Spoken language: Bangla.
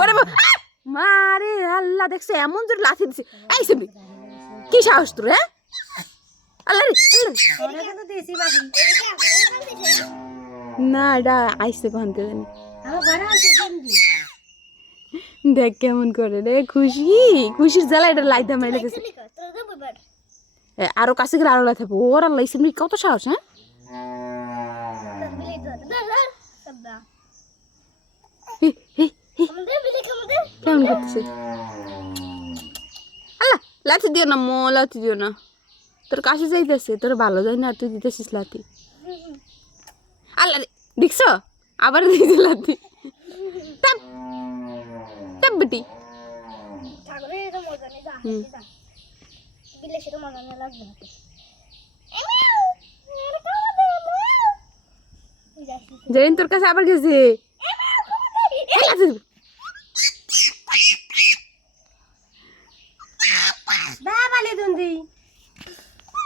ওরে মারে আল্লাহ, দেখছে এমন জোর লাথি দিছে। এই সিমরি, কি সাহস তোর? হ্যাঁ, আল্লাহ রে না, এটা আইসে কখন কে জানি। দেখ কেমন করে রে, খুশির জ্বালা এটা লাইদা মাইলে গেছে। আরো কাছে গেলে আরো লাই থাকবো। ওর আল্লাহ, সিমরি কত সাহস! হ্যাঁ, কেমন করতেছে? আল্লাহ, লাথি দিও না মো, লাথি দিও না। তোর কাছে যাইতেছে, তোর ভালো যায় না, তুই দিতেছিস লাথি। আল্লাহ রে, দেখছো আবার দিয়েছে লাথি। তাপ বেটি, জেরিন তোর কাছে আবার গেছে। বাবা লে দুন্দি